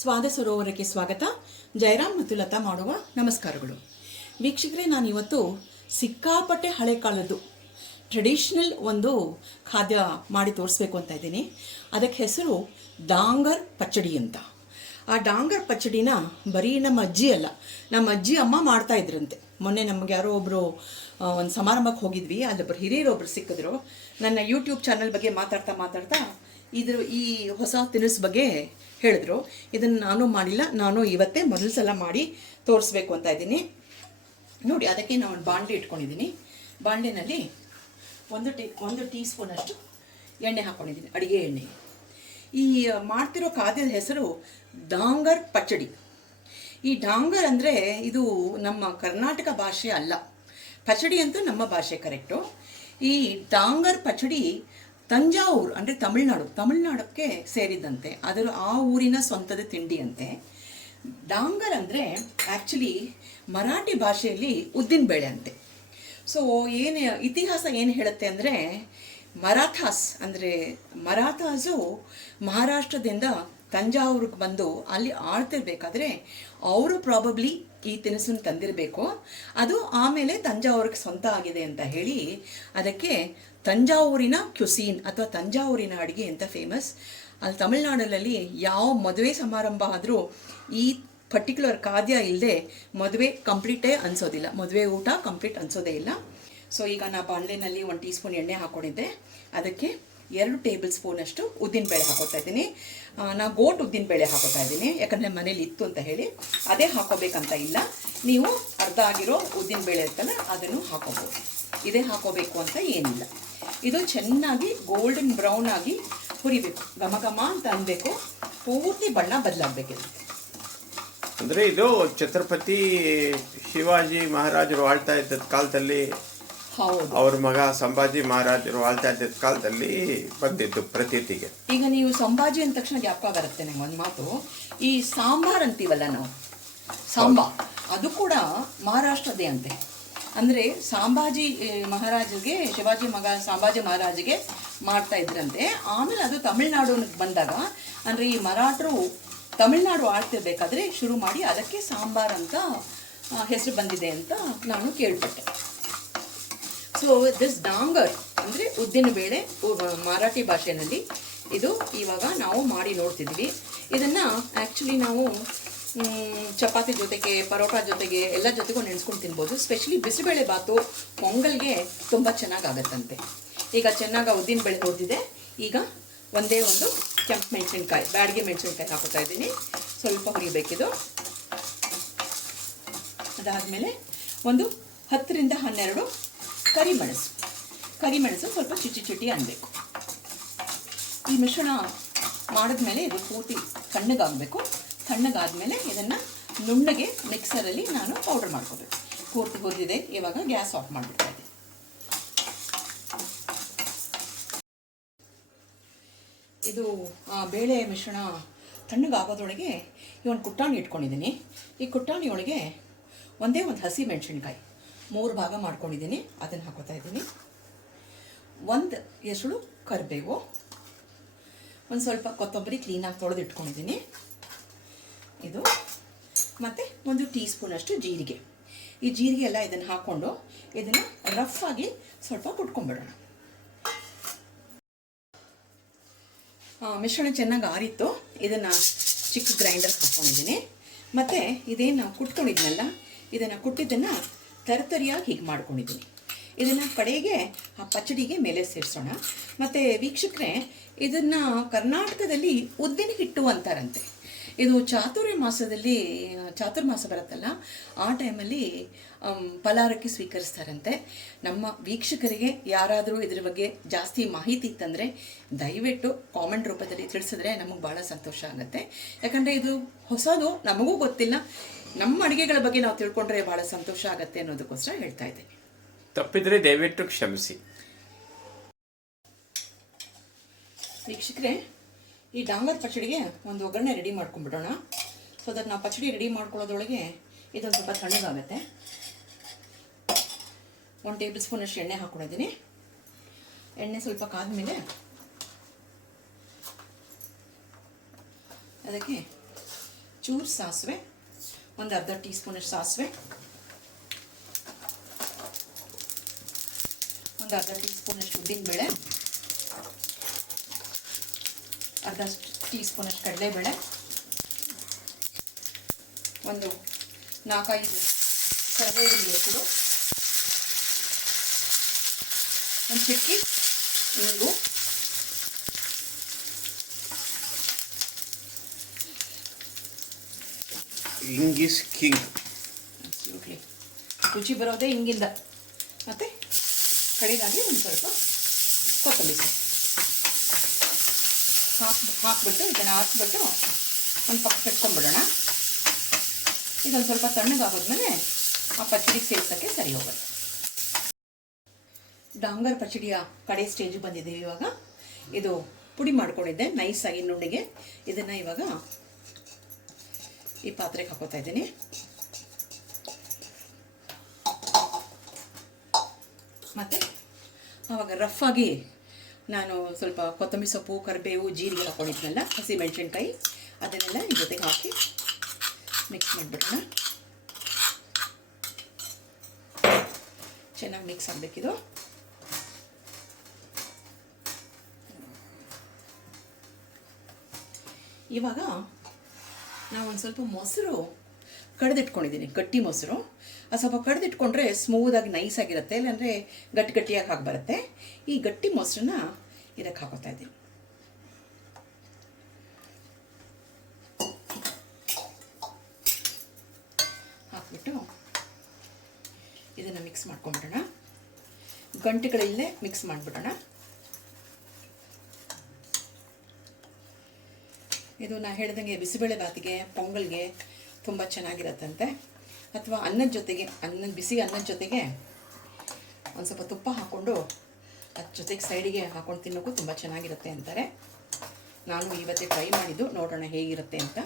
ಸ್ವಾದ ಸರೋವರಕ್ಕೆ ಸ್ವಾಗತ. ಜಯರಾಮ್ ಮತ್ತು ಲತಾ ಮಾಡುವ ನಮಸ್ಕಾರಗಳು. ವೀಕ್ಷಕರೇ, ನಾನಿವತ್ತು ಸಿಕ್ಕಾಪಟ್ಟೆ ಹಳೆ ಕಾಲದ್ದು ಟ್ರೆಡಿಷ್ನಲ್ ಒಂದು ಖಾದ್ಯ ಮಾಡಿ ತೋರಿಸ್ಬೇಕು ಅಂತ ಇದ್ದೀನಿ. ಅದಕ್ಕೆ ಹೆಸರು ಡಾಂಗರ್ ಪಚ್ಚಡಿ ಅಂತ. ಆ ಡಾಂಗರ್ ಪಚ್ಚಡಿನ ಬರೀ ನಮ್ಮ ಅಜ್ಜಿ ಅಲ್ಲ, ನಮ್ಮ ಅಜ್ಜಿ ಅಮ್ಮ ಮಾಡ್ತಾ ಇದ್ರಂತೆ. ಮೊನ್ನೆ ನಮಗೆ ಯಾರೋ ಒಬ್ಬರು ಒಂದು ಸಮಾರಂಭಕ್ಕೆ ಹೋಗಿದ್ವಿ, ಅಲ್ಲೊಬ್ಬರು ಹಿರಿಯರೊಬ್ಬರು ಸಿಕ್ಕಿದ್ರು. ನನ್ನ ಯೂಟ್ಯೂಬ್ ಚಾನಲ್ ಬಗ್ಗೆ ಮಾತಾಡ್ತಾ ಈ ಹೊಸ ತಿನಿಸು ಬಗ್ಗೆ ಹೇಳಿದ್ರು. ಇದನ್ನು ನಾನು ಮಾಡಿಲ್ಲ, ನಾನು ಇವತ್ತೇ ಮೊದಲ ಸಲ ಮಾಡಿ ತೋರಿಸ್ಬೇಕು ಅಂತ ಇದ್ದೀನಿ. ನೋಡಿ, ಅದಕ್ಕೆ ನಾನು ಒಂದು ಬಾಣಲೆ ಇಟ್ಕೊಂಡಿದ್ದೀನಿ. ಬಾಣಲೆನಲ್ಲಿ ಒಂದು ಟೀ ಸ್ಪೂನಷ್ಟು ಎಣ್ಣೆ ಹಾಕ್ಕೊಂಡಿದ್ದೀನಿ, ಅಡುಗೆ ಎಣ್ಣೆ. ಈ ಮಾಡ್ತಿರೋ ಖಾದ್ಯದ ಹೆಸರು ಡಾಂಗರ್ ಪಚ್ಚಡಿ. ಈ ಡಾಂಗರ್ ಅಂದರೆ ಇದು ನಮ್ಮ ಕರ್ನಾಟಕ ಭಾಷೆ ಅಲ್ಲ, ಪಚ್ಚಡಿ ಅಂತೂ ನಮ್ಮ ಭಾಷೆ ಕರೆಕ್ಟು. ಈ ಡಾಂಗರ್ ಪಚ್ಚಡಿ ತಂಜಾವೂರು ಅಂದರೆ ತಮಿಳ್ನಾಡಕ್ಕೆ ಸೇರಿದಂತೆ, ಅದರ ಆ ಊರಿನ ಸ್ವಂತದ ತಿಂಡಿ ಅಂತೆ. ಡಾಂಗರ್ ಅಂದರೆ ಆ್ಯಕ್ಚುಲಿ ಮರಾಠಿ ಭಾಷೆಯಲ್ಲಿ ಉದ್ದಿನಬೇಳೆ ಅಂತೆ. ಸೊ ಇತಿಹಾಸ ಏನು ಹೇಳುತ್ತೆ ಅಂದರೆ, ಮರಾಠಾಸು ಮಹಾರಾಷ್ಟ್ರದಿಂದ ತಂಜಾವೂರಿಗೆ ಬಂದು ಅಲ್ಲಿ ಆಳ್ತಿರ್ಬೇಕಾದ್ರೆ ಅವರು ಪ್ರಾಬಬ್ಲಿ ಈ ತಿನಿಸನ್ನು ತಂದಿರಬೇಕು. ಅದು ಆಮೇಲೆ ತಂಜಾವೂರಿಗೆ ಸ್ವಂತ ಆಗಿದೆ ಅಂತ ಹೇಳಿ ಅದಕ್ಕೆ ತಂಜಾವೂರಿನ ಕ್ಯುಸೀನ್ ಅಥವಾ ತಂಜಾವೂರಿನ ಅಡುಗೆ ಅಂತ ಫೇಮಸ್. ಅಲ್ಲಿ ತಮಿಳ್ನಾಡಲ್ಲಿ ಯಾವ ಮದುವೆ ಸಮಾರಂಭ ಆದರೂ ಈ ಪರ್ಟಿಕ್ಯುಲರ್ ಖಾದ್ಯ ಇಲ್ಲದೆ ಮದುವೆ ಕಂಪ್ಲೀಟೇ ಅನಿಸೋದಿಲ್ಲ, ಮದುವೆ ಊಟ ಕಂಪ್ಲೀಟ್ ಅನಿಸೋದೇ ಇಲ್ಲ. ಸೊ ಈಗ ನಾ ಬಾಣಲೆನಲ್ಲಿ 1 ಟೀ ಸ್ಪೂನ್ ಎಣ್ಣೆ ಹಾಕ್ಕೊಂಡಿದ್ದೆ. ಅದಕ್ಕೆ 2 ಟೇಬಲ್ ಸ್ಪೂನಷ್ಟು ಉದ್ದಿನಬೇಳೆ ಹಾಕೋತಾ ಇದ್ದೀನಿ. ನಾ ಗೋಟ್ ಉದ್ದಿನಬೇಳೆ ಹಾಕೋತಾ ಇದ್ದೀನಿ, ಯಾಕಂದರೆ ಮನೇಲಿ ಇತ್ತು ಅಂತ ಹೇಳಿ. ಅದೇ ಹಾಕೋಬೇಕಂತ ಇಲ್ಲ, ನೀವು ಅರ್ಧ ಆಗಿರೋ ಉದ್ದಿನಬೇಳೆ ಇರ್ತಲ್ಲ ಅದನ್ನು ಹಾಕೋಬೋದು. ಇದೇ ಹಾಕೋಬೇಕು ಅಂತ ಏನಿಲ್ಲ. ಇದು ಚೆನ್ನಾಗಿ ಗೋಲ್ಡನ್ ಬ್ರೌನ್ ಆಗಿ ಹುರಿಬೇಕು, ಘಮ ಘಮ ಅಂತ ಅನ್ಬೇಕು, ಪೂರ್ತಿ ಬಣ್ಣ ಬದಲಾಗಬೇಕಿದೆ. ಅಂದರೆ ಇದು ಛತ್ರಪತಿ ಶಿವಾಜಿ ಮಹಾರಾಜರು ಆಳ್ತಾ ಇದ್ದ ಕಾಲದಲ್ಲಿ, ಹೌದು, ಅವ್ರ ಮಗ ಸಂಭಾಜಿ ಮಹಾರಾಜರು ಆಳ್ತಾ ಇದ್ದ ಕಾಲದಲ್ಲಿ ಬಂದಿದ್ದು ಪ್ರತೀತಿಗೆ. ಈಗ ನೀವು ಸಂಭಾಜಿ ಅಂದ ತಕ್ಷಣ ಜ್ಞಾಪಕ ಬರುತ್ತೆ ನಂಗೆ ಒಂದು ಮಾತು. ಈ ಸಾಂಬಾರ್ ಅಂತೀವಲ್ಲ ನಾವು, ಸಾಂಬಾರ್, ಅದು ಕೂಡ ಮಹಾರಾಷ್ಟ್ರದೇ ಅಂತೆ. ಅಂದರೆ ಶಿವಾಜಿ ಮಗ ಸಂಭಾಜಿ ಮಹಾರಾಜಿಗೆ ಮಾಡ್ತಾ ಇದ್ರಂತೆ. ಆಮೇಲೆ ಅದು ತಮಿಳ್ನಾಡು ಬಂದಾಗ, ಅಂದರೆ ಈ ಮರಾಠರು ತಮಿಳ್ನಾಡು ಆಳ್ತಿರ್ಬೇಕಾದ್ರೆ ಶುರು ಮಾಡಿ ಅದಕ್ಕೆ ಸಾಂಬಾರ್ ಅಂತ ಹೆಸರು ಬಂದಿದೆ ಅಂತ ನಾನು ಕೇಳ್ಪಟ್ಟೆ. ಸೊ ದಿಸ್ ಡಾಂಗರ್ ಅಂದರೆ ಉದ್ದಿನಬೇಳೆ ಮರಾಠಿ ಭಾಷೆಯಲ್ಲಿ. ಇದು ಇವಾಗ ನಾವು ಮಾಡಿ ನೋಡ್ತಿದ್ವಿ. ಇದನ್ನು ಆ್ಯಕ್ಚುಲಿ ನಾವು ಚಪಾತಿ ಜೊತೆಗೆ, ಪರೋಟ ಜೊತೆಗೆ, ಎಲ್ಲ ಜೊತೆಗೂ ನೆನೆಸ್ಕೊಂಡು ತಿನ್ಬೋದು. ಸ್ಪೆಷಲಿ ಬಿಸಿಬೇಳೆ ಬಾತು ಪೊಂಗಲ್ಗೆ ತುಂಬ ಚೆನ್ನಾಗಾಗತ್ತಂತೆ. ಈಗ ಚೆನ್ನಾಗಿ ಉದ್ದಿನಬೇಳೆ ನೋಡ್ತಿದೆ. ಈಗ ಒಂದೇ ಒಂದು ಕೆಂಪು ಮೆಣಸಿನ್ಕಾಯಿ, ಬ್ಯಾಡಗೆ ಮೆಣಸಿನ್ಕಾಯಿ ಹಾಕೋತಾ ಇದ್ದೀನಿ. ಸ್ವಲ್ಪ ಹುರಿಬೇಕಿದು. ಅದಾದಮೇಲೆ ಒಂದು 10 ರಿಂದ 12 ಕರಿಮೆಣಸು ಸ್ವಲ್ಪ ಚಿಟಿ ಅನ್ನಬೇಕು. ಈ ಮಿಶ್ರಣ ಮಾಡಿದ್ಮೇಲೆ ಇದು ಪೂರ್ತಿ ತಣ್ಣಗಾಗಬೇಕು. ತಣ್ಣಗಾದ್ಮೇಲೆ ಇದನ್ನು ನುಣ್ಣಗೆ ಮಿಕ್ಸರಲ್ಲಿ ನಾನು ಪೌಡರ್ ಮಾಡ್ಕೋಬೇಕು. ಪೂರ್ತಿ ಹುರಿದಿದೆ. ಇವಾಗ ಗ್ಯಾಸ್ ಆಫ್ ಮಾಡಿಬಿಡ್ತಾ ಇದ್ದೀನಿ. ಇದು ಬೇಳೆ ಮಿಶ್ರಣ ತಣ್ಣಗಾಗೋದ್ರೊಳಗೆ ಈ ಒಂದು ಕುಟ್ಟಾಣಿ ಇಟ್ಕೊಂಡಿದ್ದೀನಿ. ಈ ಕುಟ್ಟಾಣಿ ಒಳಗೆ ಒಂದೇ ಒಂದು ಹಸಿ ಮೆಣಸಿನ್ಕಾಯಿ 3 ಭಾಗ ಮಾಡ್ಕೊಂಡಿದ್ದೀನಿ, ಅದನ್ನು ಹಾಕೋತಾ ಇದ್ದೀನಿ. 1 ಎಸಳು ಕರಿಬೇವು, ಒಂದು ಸ್ವಲ್ಪ ಕೊತ್ತಂಬರಿ ಕ್ಲೀನಾಗಿ ತೊಳೆದು ಇಟ್ಕೊಂಡಿದ್ದೀನಿ ಇದು, ಮತ್ತು 1 ಟೀ ಸ್ಪೂನಷ್ಟು ಜೀರಿಗೆ. ಈ ಜೀರಿಗೆ ಎಲ್ಲ ಇದನ್ನು ಹಾಕ್ಕೊಂಡು ಇದನ್ನು ರಫ್ ಆಗಿ ಸ್ವಲ್ಪ ಕುಟ್ಕೊಂಡ್ಬಿಡೋಣ. ಮಿಶ್ರಣ ಚೆನ್ನಾಗಿ ಆರಿತ್ತು. ಇದನ್ನು ಚಿಕ್ಕ ಗ್ರೈಂಡರ್ ಹಾಕ್ಕೊಂಡಿದ್ದೀನಿ. ಮತ್ತು ಇದೇನು ನಾವು ಕುಟ್ಕೊಂಡಿದ್ನಲ್ಲ, ಇದನ್ನು ಕುಟ್ಟಿದ್ದನ್ನು ತರಿಯಾಗಿ ಹೀಗೆ ಮಾಡ್ಕೊಂಡಿದ್ದೀನಿ. ಇದನ್ನು ಕಡೆಗೆ ಆ ಪಚ್ಚಡಿಗೆ ಮೇಲೆ ಸೇರಿಸೋಣ. ಮತ್ತು ವೀಕ್ಷಕರೇ, ಇದನ್ನು ಕರ್ನಾಟಕದಲ್ಲಿ ಉದ್ದಿನ ಹಿಟ್ಟು ಅಂತಾರಂತೆ. ಇದು ಚಾತುರ್ಮಾಸ ಬರುತ್ತಲ್ಲ, ಆ ಟೈಮಲ್ಲಿ ಫಲಾರಕ್ಕೆ ಸ್ವೀಕರಿಸ್ತಾರಂತೆ. ನಮ್ಮ ವೀಕ್ಷಕರಿಗೆ ಯಾರಾದರೂ ಇದ್ರ ಬಗ್ಗೆ ಜಾಸ್ತಿ ಮಾಹಿತಿ ಇತ್ತಂದರೆ ದಯವಿಟ್ಟು ಕಾಮೆಂಟ್ ರೂಪದಲ್ಲಿ ತಿಳಿಸಿದ್ರೆ ನಮಗೆ ಭಾಳ ಸಂತೋಷ ಆಗುತ್ತೆ. ಯಾಕಂದರೆ ಇದು ಹೊಸದು, ನಮಗೂ ಗೊತ್ತಿಲ್ಲ. ನಮ್ಮ ಅಡುಗೆಗಳ ಬಗ್ಗೆ ನಾವು ತಿಳ್ಕೊಂಡ್ರೆ ಭಾಳ ಸಂತೋಷ ಆಗುತ್ತೆ ಅನ್ನೋದಕ್ಕೋಸ್ಕರ ಹೇಳ್ತಾ ಇದ್ದೀನಿ. ತಪ್ಪಿದ್ರೆ ದಯವಿಟ್ಟು ಕ್ಷಮಿಸಿ. ವೀಕ್ಷಕರೇ, ಈ ಡಾಂಗರ್ ಪಚ್ಚಡಿಗೆ ಒಂದು ಒಗ್ಗರಣೆ ರೆಡಿ ಮಾಡ್ಕೊಂಡ್ಬಿಡೋಣ. ಸೊ ಅದಕ್ಕೆ ನಾವು ಪಚ್ಚಡಿ ರೆಡಿ ಮಾಡ್ಕೊಳ್ಳೋದ್ರೊಳಗೆ ಇದೊಂದು ಸ್ವಲ್ಪ ತಣ್ಣಗಾಗುತ್ತೆ. 1 ಟೇಬಲ್ ಸ್ಪೂನಷ್ಟು ಎಣ್ಣೆ ಹಾಕ್ಕೊಂಡಿದ್ದೀನಿ. ಎಣ್ಣೆ ಸ್ವಲ್ಪ ಕಾದ್ಮೇಲೆ ಅದಕ್ಕೆ ಚೂರು ಸಾಸಿವೆ, ಒಂದು ಅರ್ಧ ಟೀ ಸ್ಪೂನಷ್ಟು ಸಾಸಿವೆ, ಒಂದು ಅರ್ಧ ಟೀ ಸ್ಪೂನಷ್ಟು ಉದ್ದಿನಬೇಳೆ, ಅರ್ಧ ಟೀ ಸ್ಪೂನಷ್ಟು ಕಡಲೆಬೇಳೆ, ಒಂದು 4-5 ಕರಿಬೇವಿನ ಎಸಳು, ಒಂದು ಚಿಕ್ಕಿ ಇಂಗು, ಇಂಗಿಸ್ ಕಿಂಗ್. ರುಚಿ ಬರೋದೇ ಹಿಂಗಿಂದ. ಮತ್ತು ಕಡಿದಾಗಿ ಒಂದು ಸ್ವಲ್ಪ ಕೊತ್ತಂಬರಿ ಹಾಕ್ಬಿಟ್ಟು ಇದನ್ನು ಹಾಕ್ಬಿಟ್ಟು ಒಂದು ಪಕ್ಕ ಇಟ್ಕೊಂಡ್ಬಿಡೋಣ. ಇದೊಂದು ಸ್ವಲ್ಪ ತಣ್ಣಗಾಗೋದ್ಮೇಲೆ ಆ ಪಚ್ಚಡಿಗೆ ಸೇರ್ಸೋಕ್ಕೆ ಸರಿ ಹೋಗುತ್ತೆ. ಡಾಂಗರ್ ಪಚ್ಚಡಿಯ ಕಡೆ ಸ್ಟೇಜಿಗೆ ಬಂದಿದ್ದೀವಿ ಇವಾಗ. ಇದು ಪುಡಿ ಮಾಡ್ಕೊಂಡಿದ್ದೆ ನೈಸಾಗಿ ನುಣ್ಣಿಗೆ. ಇದನ್ನು ಇವಾಗ ಈ ಪಾತ್ರೆಗೆ ಹಾಕೋತಾ ಇದ್ದೀನಿ. ಮತ್ತು ಆವಾಗ ರಫಾಗಿ ನಾನು ಸ್ವಲ್ಪ ಕೊತ್ತಂಬರಿ ಸೊಪ್ಪು, ಕರಿಬೇವು, ಜೀರಿಗೆ ಹಾಕೊಂಡಿದ್ನಲ್ಲ, ಹಸಿ ಮೆಣಸಿನ್ಕಾಯಿ, ಅದನ್ನೆಲ್ಲ ಈ ಜೊತೆಗೆ ಹಾಕಿ ಮಿಕ್ಸ್ ಮಾಡಿಬಿಡೋಣ. ಚೆನ್ನಾಗಿ ಮಿಕ್ಸ್ ಆಗಬೇಕಿದು. ಇವಾಗ ನಾವು ಒಂದು ಸ್ವಲ್ಪ ಮೊಸರು ಕಡ್ದಿಟ್ಕೊಂಡಿದ್ದೀನಿ, ಗಟ್ಟಿ ಮೊಸರು. ಅದು ಸ್ವಲ್ಪ ಕಡ್ದಿಟ್ಕೊಂಡ್ರೆ ಸ್ಮೂದಾಗಿ ನೈಸಾಗಿರುತ್ತೆ, ಇಲ್ಲಾಂದರೆ ಗಟ್ಟಿ ಗಟ್ಟಿಯಾಗಿ ಹಾಕಿ ಬರುತ್ತೆ. ಈ ಗಟ್ಟಿ ಮೊಸರನ್ನ ಇದಕ್ಕೆ ಹಾಕೋತಾ ಇದ್ದೀನಿ. ಹಾಕ್ಬಿಟ್ಟು ಇದನ್ನು ಮಿಕ್ಸ್ ಮಾಡ್ಕೊಂಬಿಡೋಣ. ಗಂಟೆಗಳಲ್ಲೇ ಮಿಕ್ಸ್ ಮಾಡಿಬಿಡೋಣ. ಇದು ನಾ ಹೇಳ್ದಂಗೆ ಬಿಸಿಬೇಳೆ ಬಾತಿಗೆ, ಪೊಂಗಲ್ಗೆ ತುಂಬ ಚೆನ್ನಾಗಿರತ್ತಂತೆ. ಅಥವಾ ಅನ್ನದ ಜೊತೆಗೆ, ಬಿಸಿ ಅನ್ನದ ಜೊತೆಗೆ ಒಂದು ಸ್ವಲ್ಪ ತುಪ್ಪ ಹಾಕ್ಕೊಂಡು ಅದ್ರ ಜೊತೆಗೆ ಸೈಡಿಗೆ ಹಾಕ್ಕೊಂಡು ತಿನ್ನೋಕ್ಕೂ ತುಂಬ ಚೆನ್ನಾಗಿರುತ್ತೆ ಅಂತಾರೆ. ನಾನು ಇವತ್ತೇ ಟ್ರೈ ಮಾಡಿದ್ದು, ನೋಡೋಣ ಹೇಗಿರುತ್ತೆ ಅಂತ.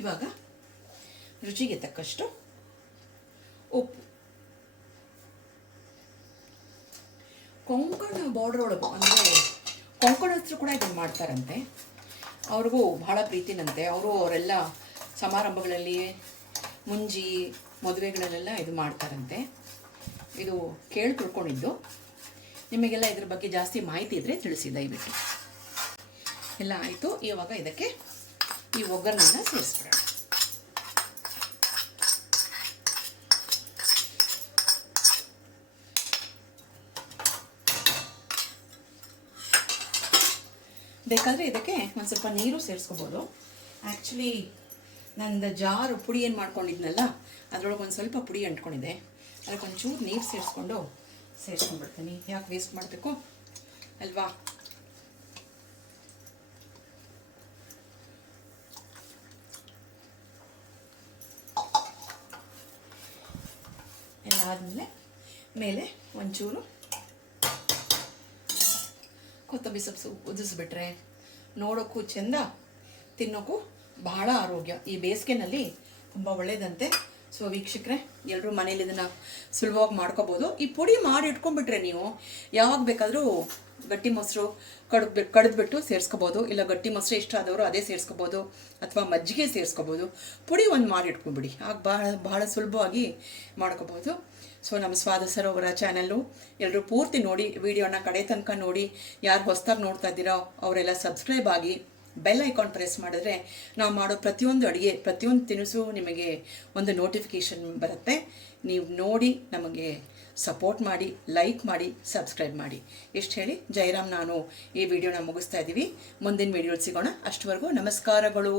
ಇವಾಗ ರುಚಿಗೆ ತಕ್ಕಷ್ಟು ಉಪ್ಪು. ಕೊಂಕಣ ಬಾರ್ಡರ್ ಒಳಗು ಅಂದರೆ ಕೊಂಕಣಸ್ಥರು ಕೂಡ ಇದನ್ನು ಮಾಡ್ತಾರಂತೆ. ಅವ್ರಿಗೂ ಬಹಳ ಪ್ರೀತಿನಂತೆ. ಅವರೆಲ್ಲ ಸಮಾರಂಭಗಳಲ್ಲಿ, ಮುಂಜಿ ಮದುವೆಗಳಲ್ಲೆಲ್ಲ ಇದು ಮಾಡ್ತಾರಂತೆ. ಇದು ಕೇಳಿ ತಿಳ್ಕೊಂಡಿದ್ದು. ನಿಮಗೆಲ್ಲ ಇದ್ರ ಬಗ್ಗೆ ಜಾಸ್ತಿ ಮಾಹಿತಿ ಇದ್ದರೆ ತಿಳಿಸಿ ದಯವಿಟ್ಟು. ಎಲ್ಲ ಆಯಿತು. ಇವಾಗ ಇದಕ್ಕೆ ಈ ಒಗ್ಗರಣೆನ ಸೇರಿಸ್ಬಿಡೋಣ. ಬೇಕಾದರೆ ಇದಕ್ಕೆ ಒಂದು ಸ್ವಲ್ಪ ನೀರು ಸೇರಿಸ್ಕೋಬೋದು. ಆ್ಯಕ್ಚುಲಿ ನಂದು ಜಾರು ಪುಡಿ ಏನು ಮಾಡ್ಕೊಂಡಿದ್ನಲ್ಲ, ಅದರೊಳಗೆ ಒಂದು ಸ್ವಲ್ಪ ಪುಡಿ ಅಂಟ್ಕೊಂಡಿದೆ. ಅದಕ್ಕೆ ಒಂಚೂರು ನೀರು ಸೇರಿಸ್ಕೊಂಡ್ಬಿಡ್ತೀನಿ. ಯಾಕೆ ವೇಸ್ಟ್ ಮಾಡಬೇಕು ಅಲ್ವಾ? ಎಲ್ಲ ಆದಮೇಲೆ ಮೇಲೆ ಒಂಚೂರು ಕೊತ್ತಂಬರಿ ಸೊಪ್ಪು ಉದಿಸ್ಬಿಟ್ರೆ ನೋಡೋಕ್ಕೂ ಚೆಂದ, ತಿನ್ನೋಕ್ಕೂ ಬಹಳ ಆರೋಗ್ಯ. ಈ ಬೇಸಿಗೆನಲ್ಲಿ ತುಂಬ ಒಳ್ಳೆಯದಂತೆ. ಸೊ ವೀಕ್ಷಕರೇ, ಎಲ್ಲರೂ ಮನೇಲಿ ಇದನ್ನು ಸುಲಭವಾಗಿ ಮಾಡ್ಕೋಬೋದು. ಈ ಪುಡಿ ಮಾಡಿ ಇಟ್ಕೊಂಡ್ಬಿಟ್ರೆ ನೀವು ಯಾವಾಗ ಬೇಕಾದರೂ ಗಟ್ಟಿ ಮೊಸರು ಕಡಿದ್ಬಿಟ್ಟು ಸೇರಿಸ್ಕೋಬೋದು. ಇಲ್ಲ ಗಟ್ಟಿ ಮೊಸರು ಇಷ್ಟ ಆದವರು ಅದೇ ಸೇರಿಸ್ಕೋಬೋದು, ಅಥವಾ ಮಜ್ಜಿಗೆ ಸೇರಿಸ್ಕೋಬೋದು. ಪುಡಿ ಒಂದು ಮಾಡಿ ಇಟ್ಕೊಂಡ್ಬಿಡಿ, ಆಗ ಬಹಳ ಸುಲಭವಾಗಿ ಮಾಡ್ಕೋಬೋದು. ಸೊ ನಮ್ಮ ಸ್ವಾದ ಸರೋವರ ಚಾನಲ್ಲು ಎಲ್ಲರೂ ಪೂರ್ತಿ ನೋಡಿ, ವಿಡಿಯೋನ ಕಡೆ ತನಕ ನೋಡಿ. ಯಾರು ಹೊಸದಾಗಿ ನೋಡ್ತಾ ಇದ್ದೀರೋ ಅವರೆಲ್ಲ ಸಬ್ಸ್ಕ್ರೈಬ್ ಆಗಿ ಬೆಲ್ ಐಕಾನ್ ಪ್ರೆಸ್ ಮಾಡಿದ್ರೆ ನಾವು ಮಾಡೋ ಪ್ರತಿಯೊಂದು ಅಡುಗೆ, ಪ್ರತಿಯೊಂದು ತಿನಿಸು ನಿಮಗೆ ಒಂದು ನೋಟಿಫಿಕೇಷನ್ ಬರುತ್ತೆ. ನೀವು ನೋಡಿ ನಮಗೆ ಸಪೋರ್ಟ್ ಮಾಡಿ, ಲೈಕ್ ಮಾಡಿ, ಸಬ್ಸ್ಕ್ರೈಬ್ ಮಾಡಿ. ಎಷ್ಟು ಹೇಳಿ ಜಯರಾಮ್ ನಾನು ಈ ವಿಡಿಯೋನ ಮುಗಿಸ್ತಾ ಇದ್ದೀವಿ. ಮುಂದಿನ ವಿಡಿಯೋಲಿ ಸಿಗೋಣ. ಅಷ್ಟವರೆಗೂ ನಮಸ್ಕಾರಗಳು.